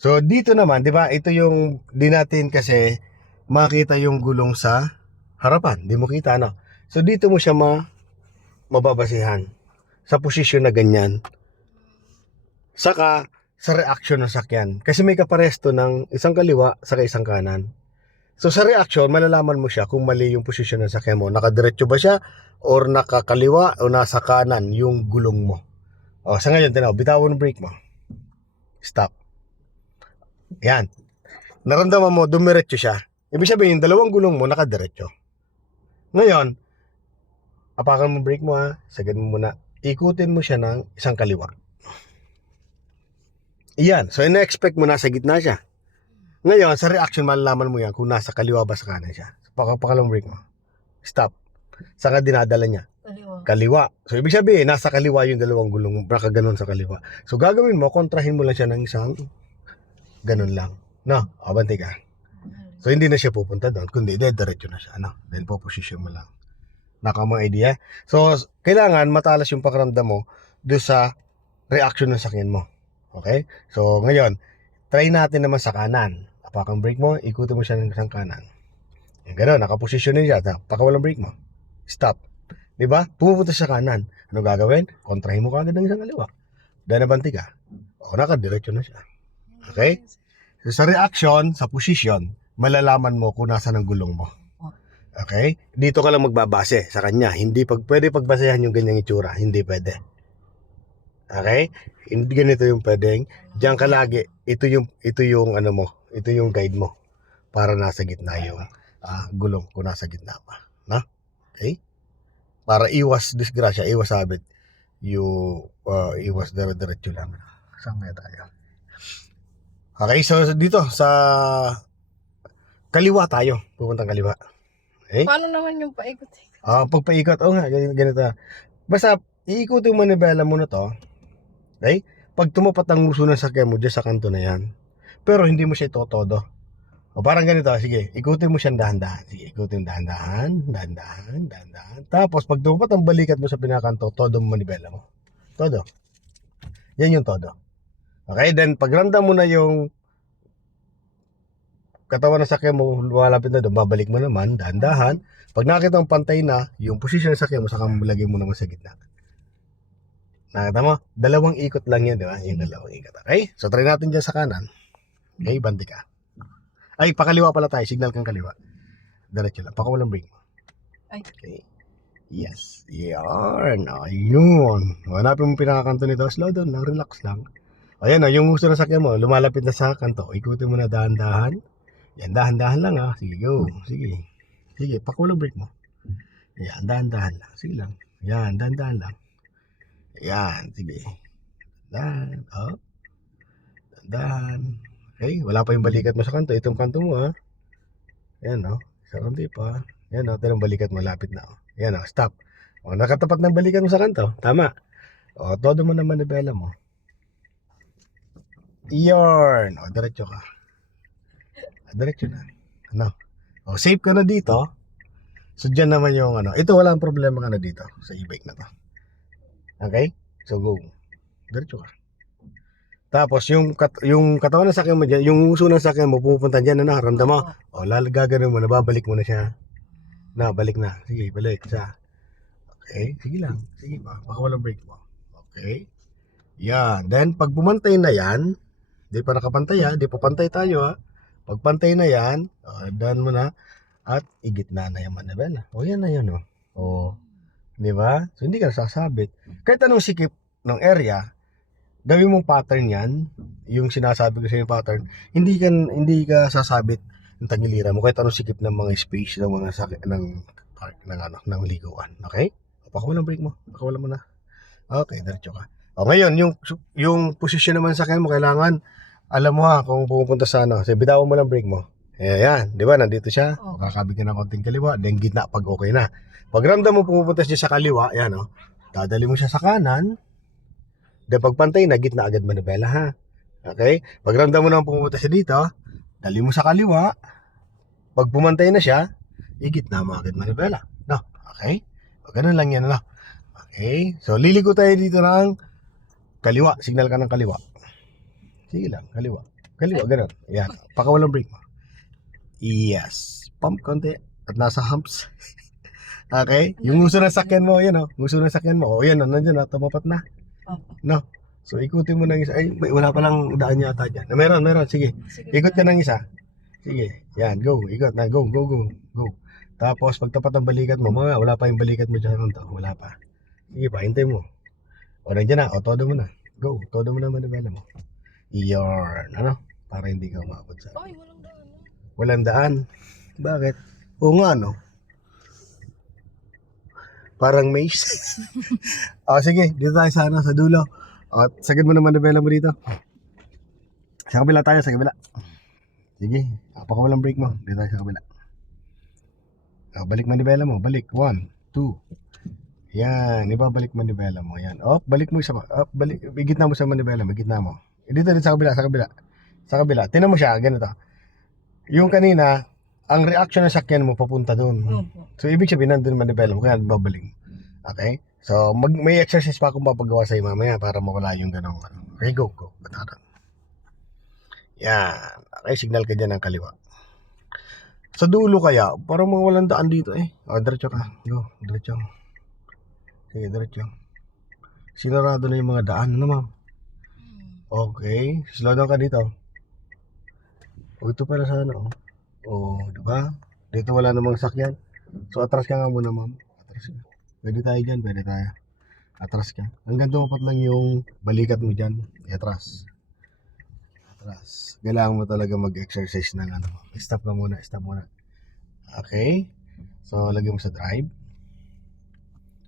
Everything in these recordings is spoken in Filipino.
So dito naman, 'di ba? Ito yung di natin kasi makita yung gulong sa harapan. Di mo kita, no? So dito mo siya mababasihan sa posisyon na ganyan. Saka sa reaction ng sakyan. Kasi may kaparesto ng isang kaliwa saka isang kanan. So sa reaction, malalaman mo siya kung mali yung posisyon ng sakyan mo. Nakadiretso ba siya or nakakaliwa o nasa kanan yung gulong mo. O, sa ngayon, tinaw, bitawan ng brake mo. Stop. Yan. Naramdaman mo, dumiretso siya. Ibig sabihin, dalawang gulong mo nakadiretso. Ngayon, apakan mo brake mo ha. Sagad mo muna. Ikutin mo siya ng isang kaliwa. Iyan. So, ina-expect mo nasa gitna siya. Ngayon, sa reaction, malalaman mo yan kung nasa kaliwa ba sa kanan siya. So, pakalang brake mo. Stop. Saan ka dinadala niya? Kaliwa. So, ibig sabihin, nasa kaliwa yung dalawang gulong, nakaganon sa kaliwa. So, gagawin mo, kontrahin mo lang siya ng isang ganon lang. No? Abanti ka. So, hindi na siya pupunta doon, kundi diretso na siya. No? Then, po-position mo lang. Naka mga idea? So, kailangan matalas yung pakiramdam mo doon sa reaction ng sakyan mo. Okay? So, ngayon, try natin naman sa kanan. Apakang brake mo, ikutin mo siya ng isang kanan. Yung gano'n, nakaposisyon na siya. Pakawalang brake mo. Stop. Diba? Pumupunta sa kanan. Ano gagawin? Kontrahin mo kagad ng isang kaliwa. Dahil nabanti ka. O, nakadiretso na siya. Okay? So, sa reaction, sa position, malalaman mo kung nasa ng gulong mo. Okay? Dito ka lang magbabase sa kanya. Hindi pwede pagbasehan yung ganyang itsura. Hindi pwede. Okay? Hindi ganito yung pwedeng. Diyan ka lagi. Ito yung ano mo. Ito yung guide mo. Para nasa gitna yung gulong kung nasa gitna pa. No? Okay? Para iwas disgrasya, iwas sabit. Iwas diretso lang. Saan kaya tayo? Okay, so dito sa kaliwa tayo. Pupuntang kaliwa. Okay? Paano naman yung paikot? Pagpaikot, ganito. Basta, iikutin mo manibela mo na to. Okay? Pag tumapat ang uso ng sakyan mo, dyan sa kanto na yan. Pero hindi mo siya itotodo. O parang ganito, sige, ikutin mo siya dahan-dahan. Sige, ikutin dahan-dahan. Tapos, pag tumapat ang balikat mo sa pinakanto, todo mo manibela mo. Todo. Yan yung todo. Okay, then pagramdam mo na yung katawan ng sakyan mo, lumalapit na doon, babalik mo naman, dahan-dahan. Pag nakita mong pantay na, yung posisyon ng sakyan mo, saka lagay mo naman sa gitna. Nakita mo? Dalawang ikot lang yan, di ba? Yung dalawang ikot. Okay? So, try natin dyan sa kanan. Okay, bandi ka. Ay, pakaliwa pala tayo. Signal kang kaliwa. Diretso lang. Pakawalang brake mo. Okay. Yes. Yan. Ayun. Hanapin mo pinakakanto nito. Slow down lang. Relax lang. Ayan o. Yung gusto ng sakyan mo, lumalapit na sa kanto. Ikutin mo na dahan-dahan. Yan. Dahan-dahan lang ha. Sige, go. Sige. Sige. Pakawalang brake mo. Yan. Dahan-dahan lang. Sige lang. Yan. Dahan-dahan lang. Yan. Sige. Dahan. Oh. Dahan. Okay, wala pa yung balikat mo sa kanto. Itong kanto mo ha. Yan o. Sa kanto pa. Yan o. Ito yung balikat mo. Lapit na o. Yan o. Stop. O, nakatapat ng balikat mo sa kanto. Tama. O, todo mo naman nabela mo. Iyon. O, diretso ka. Diretso na. Ano? O, safe ka na dito. So, dyan naman yung ano. Ito, walang problema ka na dito. Sa e-bike na to. Okay? So, go. Diretso ka. Tapos yung katawan ng sakyan mo dyan, yung uso ng sakyan mo pupunta dyan na nakaramdam mo. O lalagaganon mo, nababalik mo na siya. Balik na. Sige, balik siya. Okay, sige lang. Sige pa, baka walang brake mo. Okay. Yan. Then pag bumantay na yan, di pa nakapantay ha, di pa pantay tayo ha. Pag pantay na yan, daan mo na at igitna na yung manibela. O yan na yun o. O, di ba? So hindi ka nasasabit. Kahit anong sikip ng area, gawin mong pattern yan, yung sinasabi ko sa yung pattern, hindi ka sasabit ng tagiliran mo kahit anong sikip ng mga space ng mga sakit ng liguan. Okay? Pakawalan brake mo. Pakawalan mo na. Okay, diretso ka. O ngayon, yung posisyon naman sa sakyan mo, kailangan alam mo ha kung pupunta sa ano. Kasi bitawan mo lang brake mo. Ayan, di ba? Nandito siya. O kakabig ka ng konting kaliwa, then gitna pag okay na. Pag ramdam mo pumupunta siya sa kaliwa, ayan o. Dadali mo siya sa kanan. Then pagpantay na, gitna agad manibela ha. Okay? Pag ramdam mo naman pumunta siya dito, dali mo sa kaliwa. Pag pumantay na siya, igitna mo agad manibela. No? Okay? O, ganun lang yan, no? Okay? So, liliko tayo dito ng kaliwa. Signal ka ng kaliwa. Sige lang, kaliwa. Kaliwa, ganun. Yan. Pakawalang brake mo. Yes. Pump konti. At nasa humps. Okay? Yung nguso ng sakyan mo, yan o. Nguso ng sakyan mo. O yan o, nandiyan o. Tumapat na. No? So, ikutin mo ng isa. Ay, wala palang daan yata dyan. Meron. Sige. Ikot ka ng isa. Sige. Yan, go. Ikot na. Go. Go. Tapos, pagtapat ng balikat mo, wala pa yung balikat mo dyan. Wala pa. Sige pa, hintay mo. O, nandiyan na. O, todo mo na. Go. Todo mo na manibela mo. Yarn. Ano? Para hindi ka umabot sa... Ay, walang daan. Walang daan. Bakit? Oo nga, no? Parang maze. O, sige. Dito tayo sana sa dulo. O, sagad mo naman manibela mo dito. Sa kabila tayo, sa kabila. Sige. Pakawalang brake mo. Dito tayo sa kabila. O, balik manibela mo. Balik. 1, 2. Yan. Ibabalik manibela mo. Yan. O, balik mo isa pa. O, balik. Igitna mo sa manibela mo. Igitna mo. Dito din sa kabila. Sa kabila. Tinan mo siya. Ganito. Yung kanina, ang reaction ng sakyan mo papunta doon. Opo. So, ibig sabihin nandun manibela mo. Kaya babalik. Okay? So, may exercise pa akong papagawa sa'yo mamaya para mawala yung ganong ano. Okay, go. Bataran. Yan. Okay, signal ka dyan ng kaliwa. Sa dulo kaya, parang mga walang daan dito eh. O, diretso ka. Go, diretso. Sige, diretso. Sinarado na yung mga daan. Ano, ma'am? Okay. Slow down ka dito. O, ito pala sa ano. O, diba? Dito wala namang sakyan. So, atras ka nga muna, ma'am. Atras ka. Pwede tayo dyan, pwede tayo. Atras ka. Hanggang tumapat lang yung balikat mo dyan. Atras. Kailangan mo talaga mag-exercise ng ano. Stop muna. Okay. So, lagyan mo sa drive.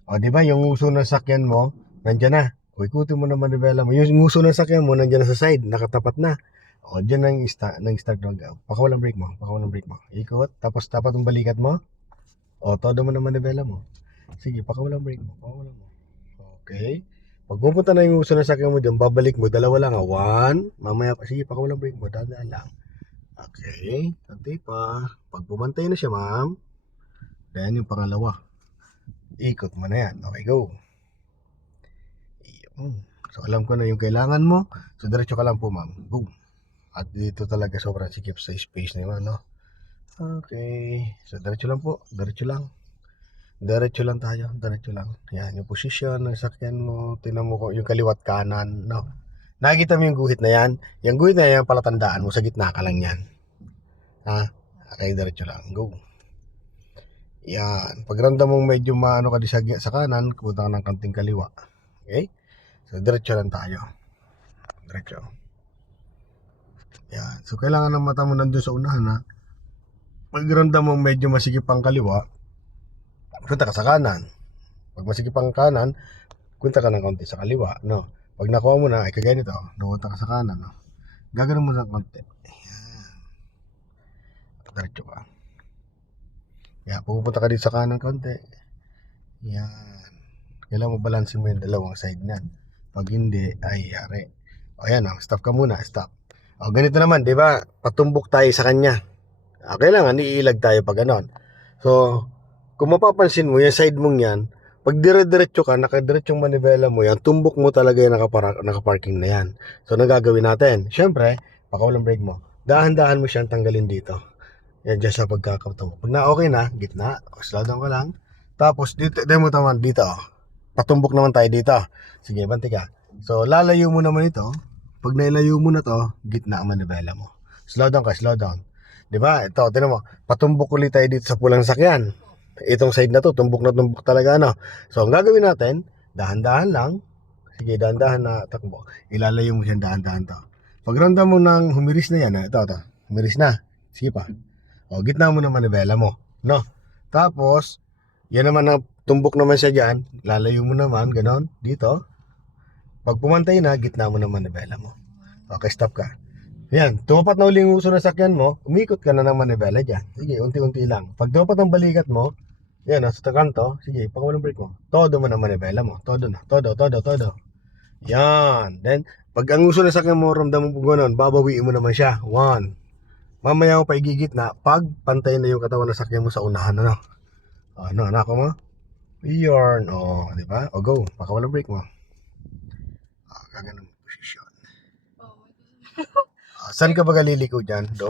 O, di ba yung nguso ng sakyan mo, nandyan na. O, ikutin mo na manibela mo. Yung nguso ng sakyan mo, nandyan na sa side. Nakatapat na. O, dyan nang start. Pakawalang brake mo. Ikot. Tapos, tapat yung balikat mo. O, todo mo na manibela mo. Sige, pakawalang brake mo. Okay. Pag pupunta na yung uso ng sakyan mo dyan, babalik mo. Dalawa lang. 1. Mamaya pa. Sige, pakawalang brake mo. Dadaan lang. Okay. Tantay pa. Pag pumantay na siya, ma'am. Then, yung pangalawa. Ikot mo na yan. Okay, go. So, alam ko na yung kailangan mo. So, diretso ka lang po, ma'am. Go. At dito talaga sobrang sikip sa space na yun, no? Okay. So, diretso lang po. Diretso lang tayo. Yan, yung posisyon ng sakyan mo. Tingnan mo yung kaliwat kanan, no? Nakikita mo yung guhit na yan? Yung guhit na yan, palatandaan mo. Sa gitna ka lang yan. Ha? Okay, diretso lang. Go. Yan. Pag ramdam mong medyo maano ka di sa kanan, pumunta ka ng kanting kaliwa. Okay? So, diretso lang tayo. Diretso. Yan. So, kailangan ng mata mo nandun sa unahan, ha? Pag ramdam mong medyo masikip ang kaliwa, punta ka sa kanan. Pag masikip ang kanan, punta ka ng konti sa kaliwa, no? Pag nakuha mo na, ay kagaya nito, napunta ka sa kanan, no? Gagano mo ng konti. Ayan. Diretso ka. Yan, pupunta ka dito sa kanan konti. Yan. Kailangan mo balansin mo yung dalawang side niyan. Pag hindi, ay yari. O yan, stop ka muna, stop. O ganito naman, di ba? Patumbok tayo sa kanya. Kailangan iilag tayo pag ganon. So, kung mapapansin mo, yung side mong yan, pag dire-diretso ka, nakadiretsyong manibela mo yan, tumbok mo talaga yung nakaparking na yan. So, nagagawin natin. Siyempre, pakawalang brake mo. Dahan-dahan mo siyang tanggalin dito. Yan dyan sa pagkakatumbok. Pag na-okay na, gitna, slow down ka lang. Tapos, dito mo naman dito. Patumbok naman tayo dito. Sige, banti ka. So, lalayo mo naman ito. Pag nailayo mo na to, gitna ang manibela mo. Slow down ka, slow down. Diba? Ito, tinan mo. Patumbok ulit tayo dito sa pulang sakyan. Itong side na to, tumbok na tumbok talaga, ano. So, ang gagawin natin, dahan-dahan lang. Sige, dahan-dahan na takbo. Ilalayo mo siya dahan-dahan to. Pag ramdam mo nang humiris na yan, ito. Humiris na. Sige pa. O, gitna mo naman manibela mo. No? Tapos, yan naman ang tumbok naman siya dyan. Lalayo mo naman, ganon. Dito. Pag pumantay na, gitna mo naman manibela mo. Okay, stop ka. Yan, tumapat na uli yung uso ng sakyan mo, umikot ka na ng manibela dyan. Sige, unti-unti lang. Pag tumapat ang balikat mo, yan, sa kanto, sige, pakawalang brake mo. Todo mo na manibela mo. Todo na. Todo. Yan. Then, pag ang uso ng sakyan mo, ramdam mo po gano'n, babawiin mo naman siya. 1. Mamaya mo pa igigit na pag pantay na yung katawan ng sakyan mo sa unahan, ano? Ano, anak mo? Yarn. O, di ba? O, go. Pakawalang brake mo. Gaganon posisyon. Saan ka ba liliko dyan? Doon?